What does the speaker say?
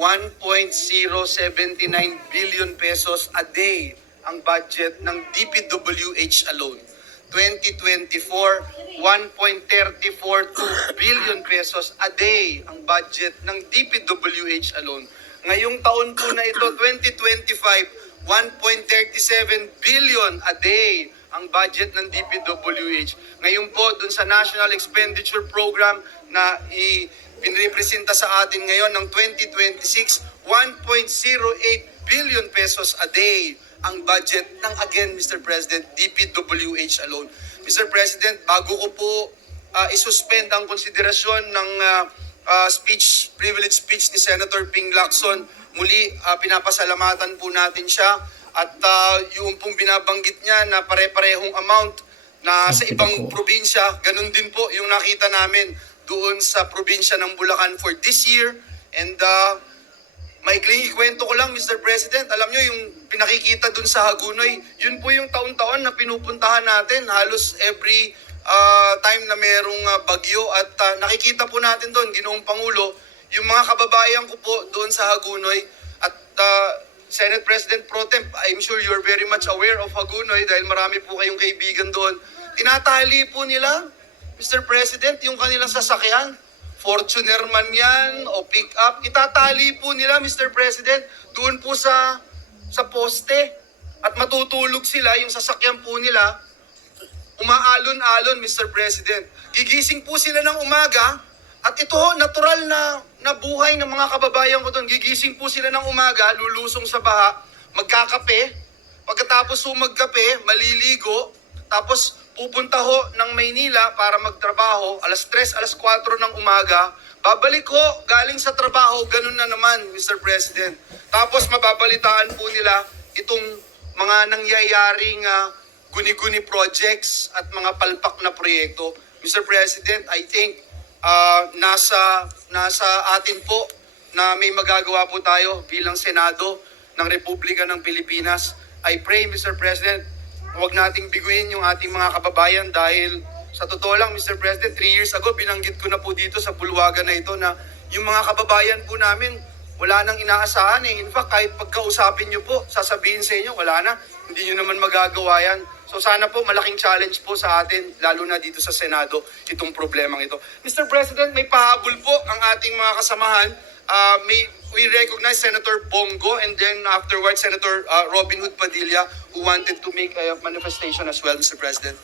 1.079 billion pesos a day ang budget ng DPWH alone. 2024, 1.342 billion pesos a day ang budget ng DPWH alone. Ngayong taon po na ito, 2025, 1.37 billion a day ang budget ng DPWH. Ngayon po, dun sa National Expenditure Program na i pinrepresenta sa atin ngayon ng 2026, 1.08 billion pesos a day ang budget ng again, Mr. President, DPWH alone. Mr. President, bago ko po uh, isuspend ang konsiderasyon ng uh, uh, speech, privilege speech ni Senator Ping Lacson, muli uh, pinapasalamatan po natin siya at uh, yung pong binabanggit niya na pare-parehong amount na sa ibang probinsya, ganun din po yung nakita namin doon sa probinsya ng Bulacan for this year. And uh, maikling ikwento ko lang, Mr. President, alam nyo yung pinakikita doon sa Hagunoy, yun po yung taon-taon na pinupuntahan natin halos every uh, time na merong uh, bagyo at uh, nakikita po natin doon, ginoong Pangulo, yung mga kababayan ko po doon sa Hagunoy at uh, Senate President Pro Temp, I'm sure you're very much aware of Hagunoy dahil marami po kayong kaibigan doon. Tinatali po nila, Mr. President, yung kanilang sasakyan. Fortuner man yan o pick up, itatali po nila, Mr. President, doon po sa sa poste. At matutulog sila, yung sasakyan po nila, umaalon-alon, Mr. President. Gigising po sila ng umaga at ito, natural na, na buhay ng mga kababayan ko doon. Gigising po sila ng umaga, lulusong sa baha, magkakape. Pagkatapos ho magkape, maliligo. Tapos pupunta ho ng Maynila para magtrabaho. Alas 3, alas 4 ng umaga. Babalik ho, galing sa trabaho, ganun na naman, Mr. President. Tapos mababalitaan po nila itong mga nangyayaring ah, guni-guni projects at mga palpak na proyekto. Mr. President, I think ah, nasa nasa atin po na may magagawa po tayo bilang Senado ng Republika ng Pilipinas. I pray, Mr. President, huwag nating biguin yung ating mga kababayan dahil sa totoo lang, Mr. President, three years ago, binanggit ko na po dito sa bulwagan na ito na yung mga kababayan po namin, wala nang inaasahan eh. In fact, kahit pagkausapin nyo po, sasabihin sa inyo, wala na. Hindi nyo naman magagawa yan. So sana po malaking challenge po sa atin, lalo na dito sa Senado, itong problemang ito. Mr. President, may pahabol po ang ating mga kasamahan. Uh, may, we recognize Senator Bongo and then afterwards Senator uh, Robin Hood Padilla who wanted to make a manifestation as well, Mr. President.